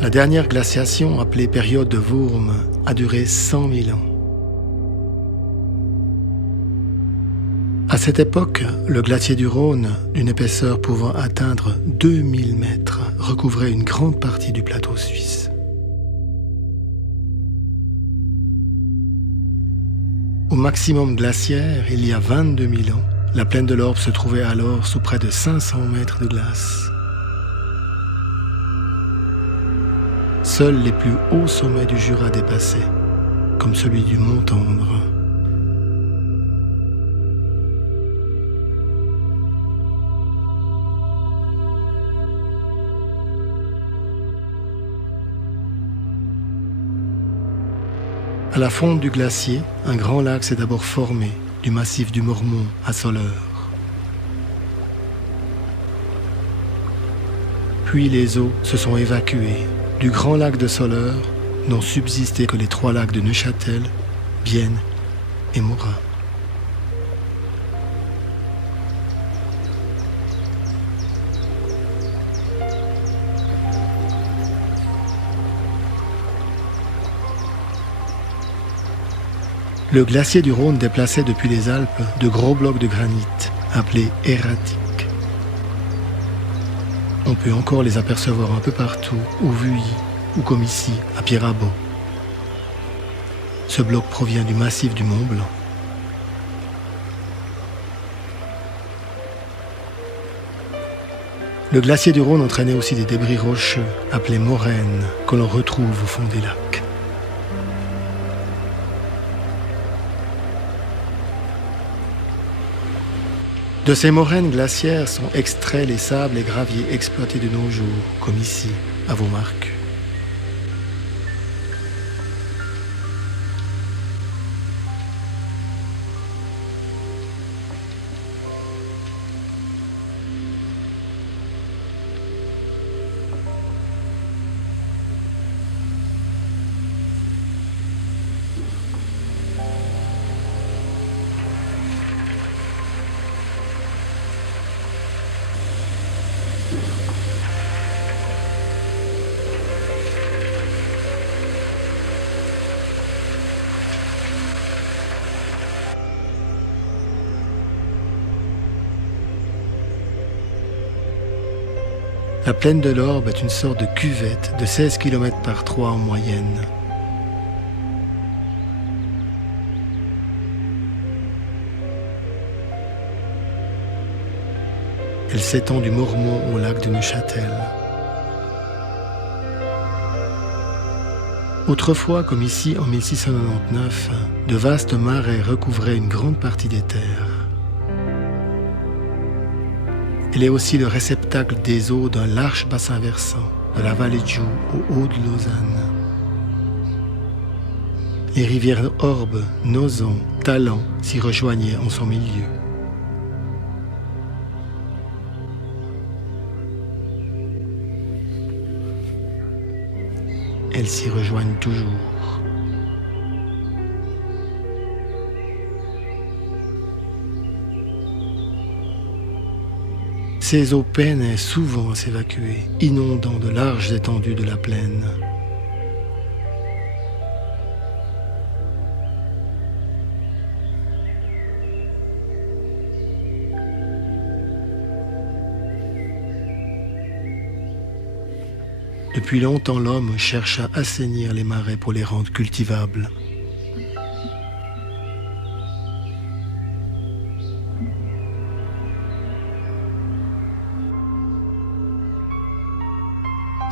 La dernière glaciation, appelée période de Würm, a duré 100 000 ans. À cette époque, le glacier du Rhône, d'une épaisseur pouvant atteindre 2000 mètres, recouvrait une grande partie du plateau suisse. Au maximum glaciaire, il y a 22 000 ans, la plaine de l'Orbe se trouvait alors sous près de 500 mètres de glace. Seuls les plus hauts sommets du Jura dépassaient, comme celui du Mont Tendre. À la fonte du glacier, un grand lac s'est d'abord formé, du massif du Mormont à Soleure. Puis les eaux se sont évacuées. Du grand lac de Soleure n'ont subsisté que les 3 lacs de Neuchâtel, Bienne et Morat. Le glacier du Rhône déplaçait depuis les Alpes de gros blocs de granit, appelés erratiques. On peut encore les apercevoir un peu partout, au Vuilly, ou comme ici, à Pierrabaut. Ce bloc provient du massif du Mont Blanc. Le glacier du Rhône entraînait aussi des débris rocheux, appelés moraines, que l'on retrouve au fond des lacs. De ces moraines glaciaires sont extraits les sables et graviers exploités de nos jours, comme ici, à Vaumarcq. La plaine de l'Orbe est une sorte de cuvette de 16 km par 3 en moyenne. Elle s'étend du Mormont au lac de Neuchâtel. Autrefois, comme ici en 1699, de vastes marais recouvraient une grande partie des terres. Elle est aussi le réceptacle des eaux d'un large bassin versant, de la vallée de Joux au haut de Lausanne. Les rivières Orbe, Nozon, Talent s'y rejoignaient en son milieu. Elles s'y rejoignent toujours. Ces eaux peinaient souvent à s'évacuer, inondant de larges étendues de la plaine. Depuis longtemps, l'homme cherche à assainir les marais pour les rendre cultivables.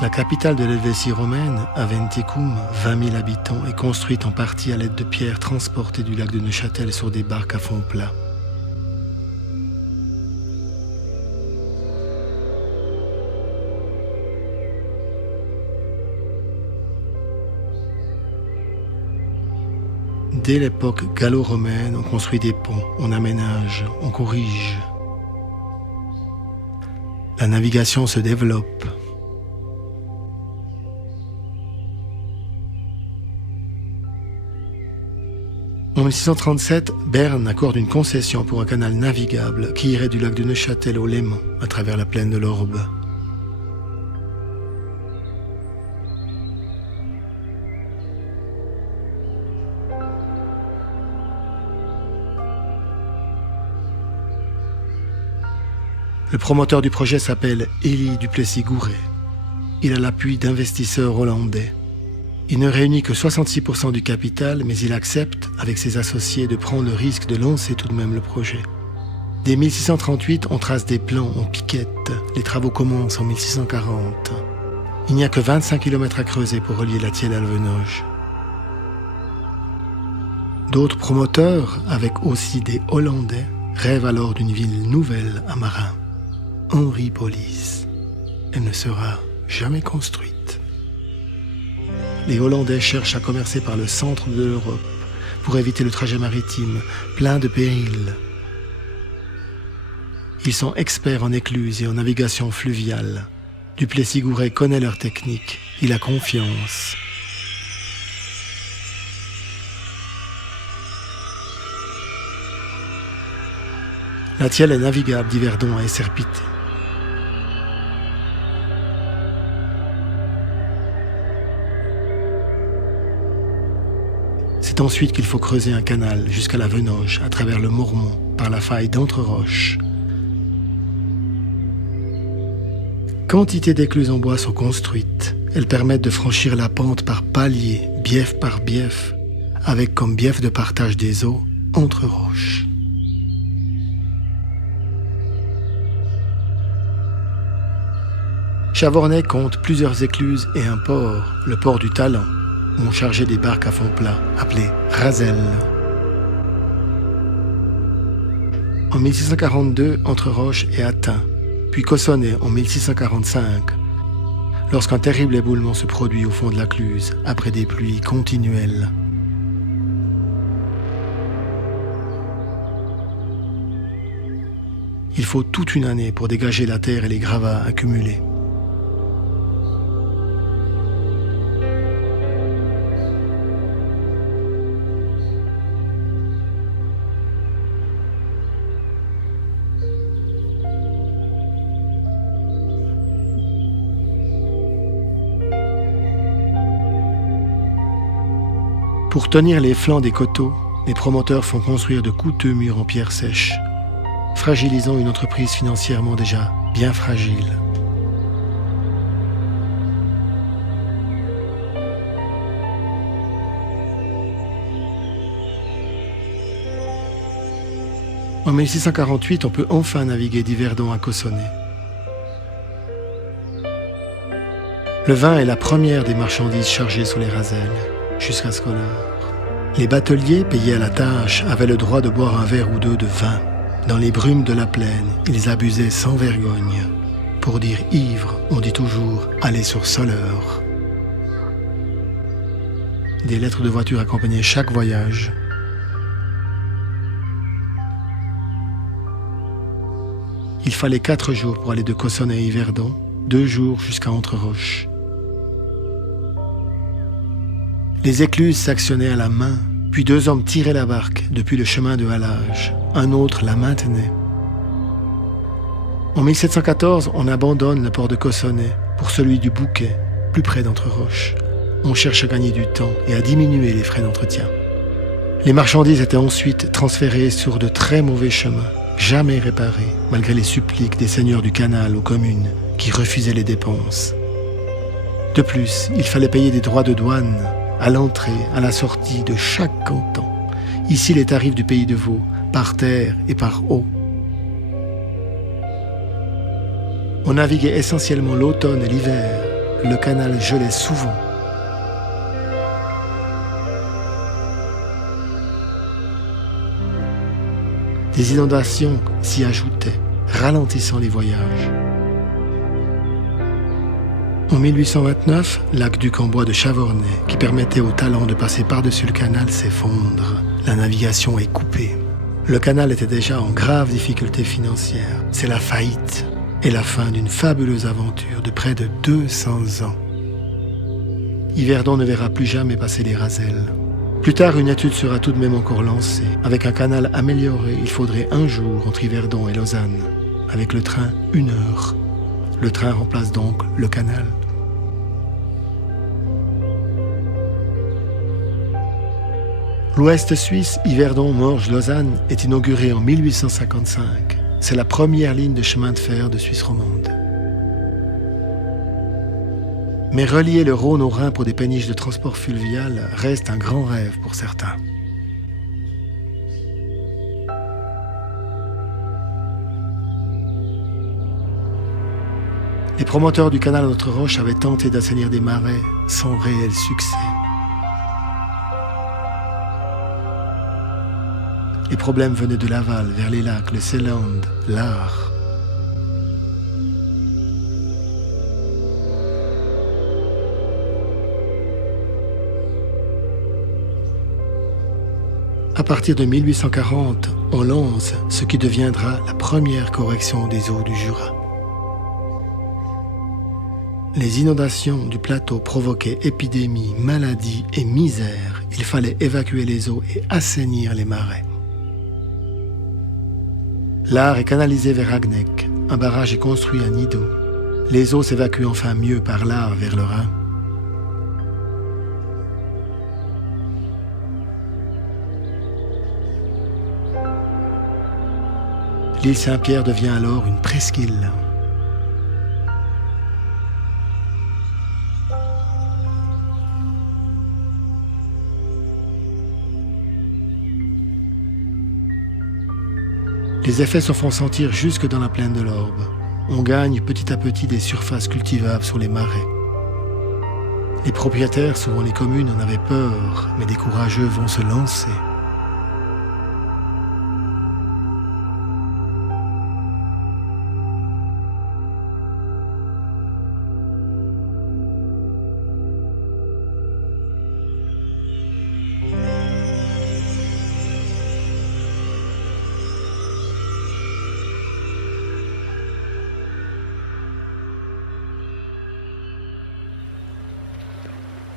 La capitale de l'Helvétie romaine, Aventicum, 20 000 habitants, est construite en partie à l'aide de pierres transportées du lac de Neuchâtel sur des barques à fond plat. Dès l'époque gallo-romaine, on construit des ponts, on aménage, on corrige. La navigation se développe. En 1637, Berne accorde une concession pour un canal navigable qui irait du lac de Neuchâtel au Léman, à travers la plaine de l'Orbe. Le promoteur du projet s'appelle Élie Duplessis-Gouret. Il a l'appui d'investisseurs hollandais. Il ne réunit que 66% du capital, mais il accepte, avec ses associés, de prendre le risque de lancer tout de même le projet. Dès 1638, on trace des plans, on piquette. Les travaux commencent en 1640. Il n'y a que 25 km à creuser pour relier la Thièle à Venoge. D'autres promoteurs, avec aussi des Hollandais, rêvent alors d'une ville nouvelle à Marin, Henripolis. Elle ne sera jamais construite. Les Hollandais cherchent à commercer par le centre de l'Europe pour éviter le trajet maritime, plein de périls. Ils sont experts en écluses et en navigation fluviale. Duplessis-Gouret connaît leur technique, il a confiance. La Thièle est navigable d'Yverdon à Esserpité. C'est ensuite qu'il faut creuser un canal jusqu'à la Venoge, à travers le Mormont, par la faille d'Entreroches. Quantité d'écluses en bois sont construites. Elles permettent de franchir la pente par paliers, bief par bief, avec comme bief de partage des eaux, Entreroches. Chavornay compte plusieurs écluses et un port, le port du Talent, où on chargeait des barques à fond plat, appelées raselles. En 1642, Entreroches est atteint, puis Cossonay en 1645, lorsqu'un terrible éboulement se produit au fond de la Cluse, après des pluies continuelles. Il faut toute une année pour dégager la terre et les gravats accumulés. Pour tenir les flancs des coteaux, les promoteurs font construire de coûteux murs en pierre sèche, fragilisant une entreprise financièrement déjà bien fragile. En 1648, on peut enfin naviguer d'Yverdon à Cossonay. Le vin est la première des marchandises chargées sur les raselles, jusqu'à ce qu'on Les bateliers, payés à la tâche, avaient le droit de boire un verre ou deux de vin. Dans les brumes de la plaine, ils abusaient sans vergogne. Pour dire ivre, on dit toujours « aller sur Soleure ». Des lettres de voiture accompagnaient chaque voyage. Il fallait 4 jours pour aller de Cossonay à Yverdon, 2 jours jusqu'à Entreroches. Les écluses s'actionnaient à la main, puis 2 hommes tiraient la barque depuis le chemin de halage. Un autre la maintenait. En 1714, on abandonne le port de Cossonay pour celui du Bouquet, plus près d'Entreroches. On cherche à gagner du temps et à diminuer les frais d'entretien. Les marchandises étaient ensuite transférées sur de très mauvais chemins, jamais réparés, malgré les suppliques des seigneurs du canal aux communes qui refusaient les dépenses. De plus, il fallait payer des droits de douane à l'entrée, à la sortie de chaque canton. Ici, les tarifs du pays de Vaud, par terre et par eau. On naviguait essentiellement l'automne et l'hiver. Le canal gelait souvent. Des inondations s'y ajoutaient, ralentissant les voyages. En 1829, l'aqueduc en bois de Chavornay, qui permettait aux Talents de passer par-dessus le canal, s'effondre. La navigation est coupée. Le canal était déjà en grave difficulté financière. C'est la faillite et la fin d'une fabuleuse aventure de près de 200 ans. Yverdon ne verra plus jamais passer les raselles. Plus tard, une étude sera tout de même encore lancée. Avec un canal amélioré, il faudrait 1 jour entre Yverdon et Lausanne. Avec le train, 1 heure. Le train remplace donc le canal. L'ouest suisse, Yverdon-Morges-Lausanne, est inauguré en 1855. C'est la première ligne de chemin de fer de Suisse romande. Mais relier le Rhône au Rhin pour des péniches de transport fluvial reste un grand rêve pour certains. Les promoteurs du canal Notre-Roche avaient tenté d'assainir des marais sans réel succès. Les problèmes venaient de l'aval, vers les lacs, le Seeland, l'Aar. À partir de 1840, on lance ce qui deviendra la première correction des eaux du Jura. Les inondations du plateau provoquaient épidémies, maladies et misère. Il fallait évacuer les eaux et assainir les marais. L'Aar est canalisé vers Agneck. Un barrage est construit à Nidau. Les eaux s'évacuent enfin mieux par l'Aar vers le Rhin. L'île Saint-Pierre devient alors une presqu'île. Les effets se font sentir jusque dans la plaine de l'Orbe. On gagne petit à petit des surfaces cultivables sur les marais. Les propriétaires, souvent les communes, en avaient peur, mais des courageux vont se lancer.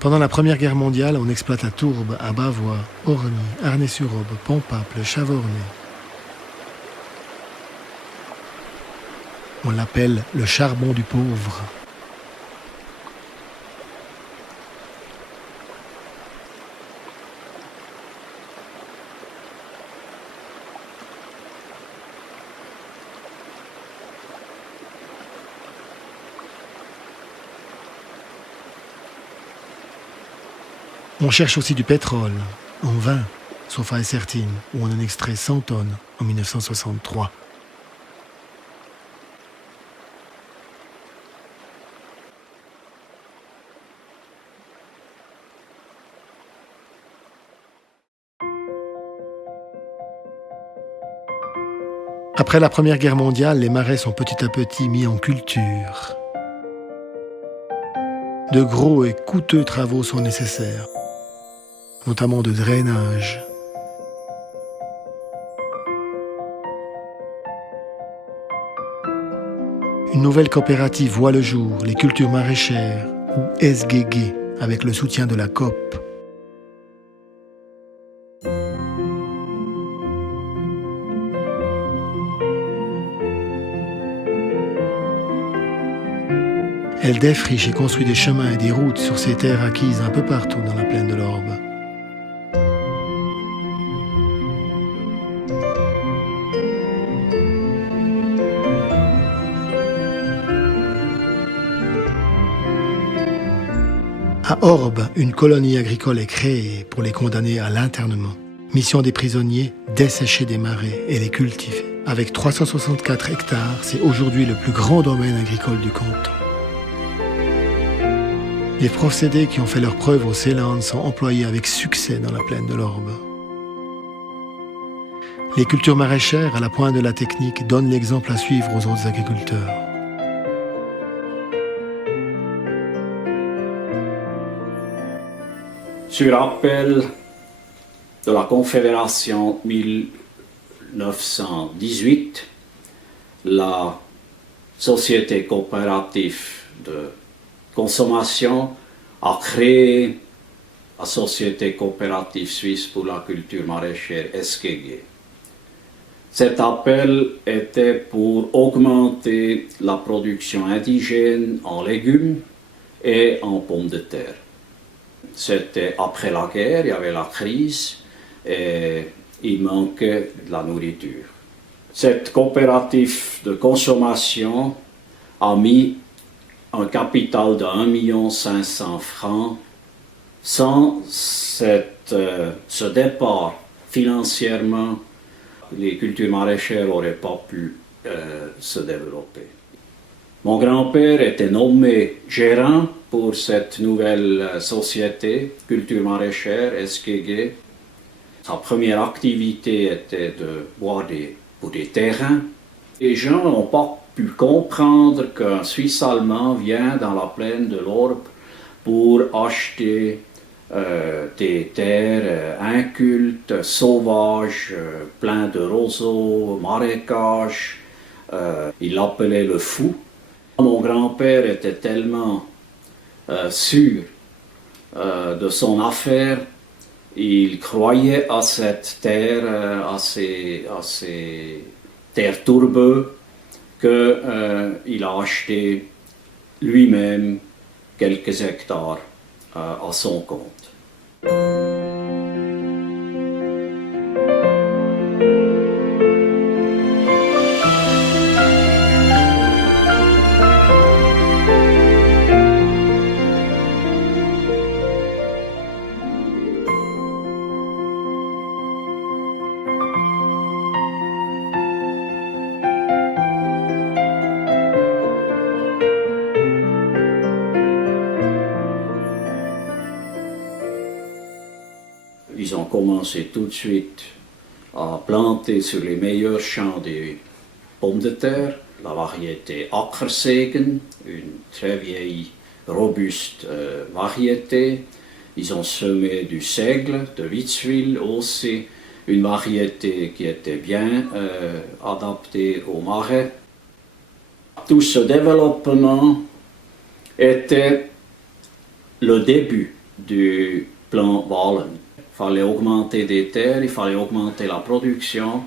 Pendant la Première Guerre mondiale, on exploite à Tourbe, à Bavois, Orny, Arnay-sur-Aube, Pompaple, Chavornay. On l'appelle le charbon du pauvre. On cherche aussi du pétrole, en vain, sauf à Essertine, où on en extrait 100 tonnes en 1963. Après la Première Guerre mondiale, les marais sont petit à petit mis en culture. De gros et coûteux travaux sont nécessaires, notamment de drainage. Une nouvelle coopérative voit le jour, les cultures maraîchères, ou SGG, avec le soutien de la COP. Elle défriche et construit des chemins et des routes sur ces terres acquises un peu partout dans la plaine de l'Orbe. À Orbe, une colonie agricole est créée pour les condamnés à l'internement. Mission des prisonniers, dessécher des marais et les cultiver. Avec 364 hectares, c'est aujourd'hui le plus grand domaine agricole du canton. Les procédés qui ont fait leur preuve au Seeland sont employés avec succès dans la plaine de l'Orbe. Les cultures maraîchères, à la pointe de la technique, donnent l'exemple à suivre aux autres agriculteurs. Sur appel de la Confédération 1918, la Société coopérative de consommation a créé la Société coopérative suisse pour la culture maraîchère SGG. Cet appel était pour augmenter la production indigène en légumes et en pommes de terre. C'était après la guerre, il y avait la crise et il manquait de la nourriture. Cette coopérative de consommation a mis un capital de 1,5 million de francs. Sans ce départ financièrement, les cultures maraîchères n'auraient pas pu se développer. Mon grand-père était nommé gérant pour cette nouvelle société, culture maraîchère, SKG. Sa première activité était de boire pour des terrains. Les gens n'ont pas pu comprendre qu'un Suisse allemand vient dans la plaine de l'Orbe pour acheter des terres incultes, sauvages, pleins de roseaux, marécages. Il l'appelait le fou. Mon grand-père était tellement sûr de son affaire, il croyait à cette terre, à ces terres tourbeuses, qu'il a acheté lui-même quelques hectares à son compte. Ils ont commencé tout de suite à planter sur les meilleurs champs des pommes de terre, la variété Ackersegen, une très vieille, robuste variété. Ils ont semé du seigle de Witzwil aussi, une variété qui était bien adaptée au marais. Tout ce développement était le début du plan Wahlen. Il fallait augmenter des terres, il fallait augmenter la production.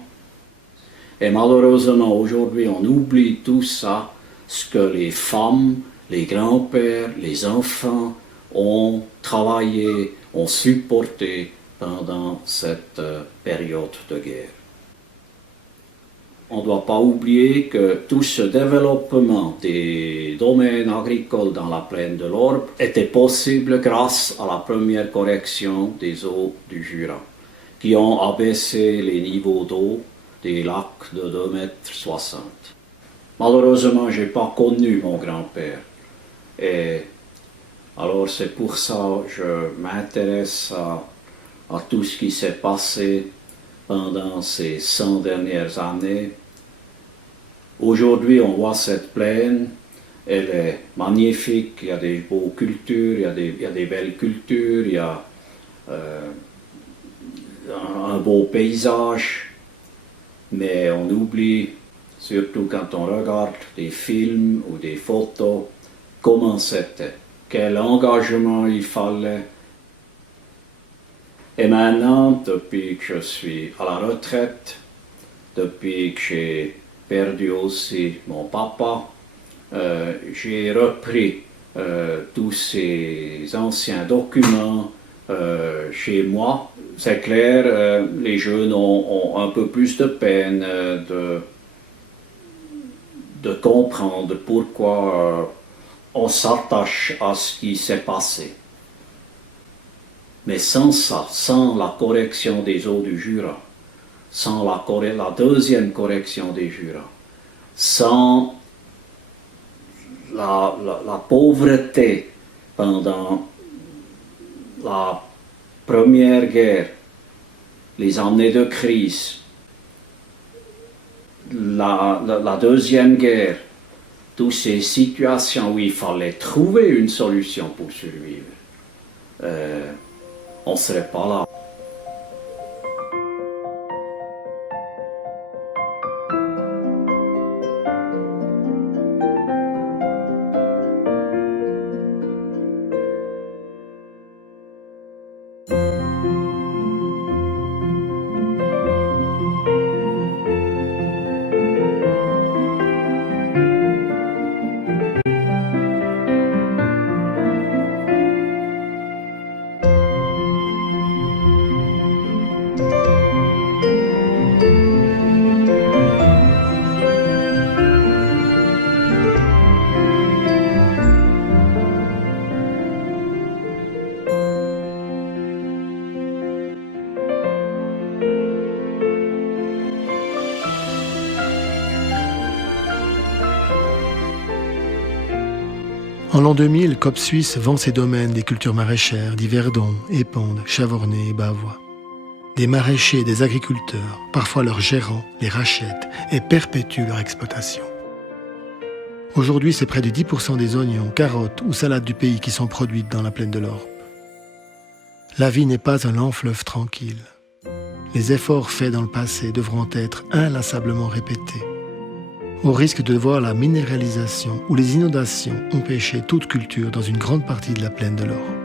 Et malheureusement, aujourd'hui, on oublie tout ça, ce que les femmes, les grands-pères, les enfants ont travaillé, ont supporté pendant cette période de guerre. On ne doit pas oublier que tout ce développement des domaines agricoles dans la plaine de l'Orbe était possible grâce à la première correction des eaux du Jura, qui ont abaissé les niveaux d'eau des lacs de 2,60 m. Malheureusement, je n'ai pas connu mon grand-père. Et alors c'est pour ça que je m'intéresse à tout ce qui s'est passé pendant ces 100 dernières années. Aujourd'hui, on voit cette plaine, elle est magnifique, il y a des beaux cultures, il y a des belles cultures, il y a un beau paysage, mais on oublie, surtout quand on regarde des films ou des photos, comment c'était, quel engagement il fallait. Et maintenant, depuis que je suis à la retraite, depuis que j'ai perdu aussi mon papa, j'ai repris tous ces anciens documents chez moi. C'est clair, les jeunes ont un peu plus de peine de comprendre pourquoi on s'attache à ce qui s'est passé. Mais sans ça, sans la correction des eaux du Jura, sans la deuxième correction des Jura, sans la pauvreté pendant la première guerre, les années de crise, la deuxième guerre, toutes ces situations où il fallait trouver une solution pour survivre, on ne serait pas là. En l'an 2000, Coop Suisse vend ses domaines des cultures maraîchères d'Yverdon, Épondes, Chavornay et Bavois. Des maraîchers et des agriculteurs, parfois leurs gérants, les rachètent et perpétuent leur exploitation. Aujourd'hui, c'est près de 10% des oignons, carottes ou salades du pays qui sont produites dans la plaine de l'Orpe. La vie n'est pas un lent fleuve tranquille. Les efforts faits dans le passé devront être inlassablement répétés, au risque de voir la minéralisation ou les inondations empêcher toute culture dans une grande partie de la plaine de l'Orpe.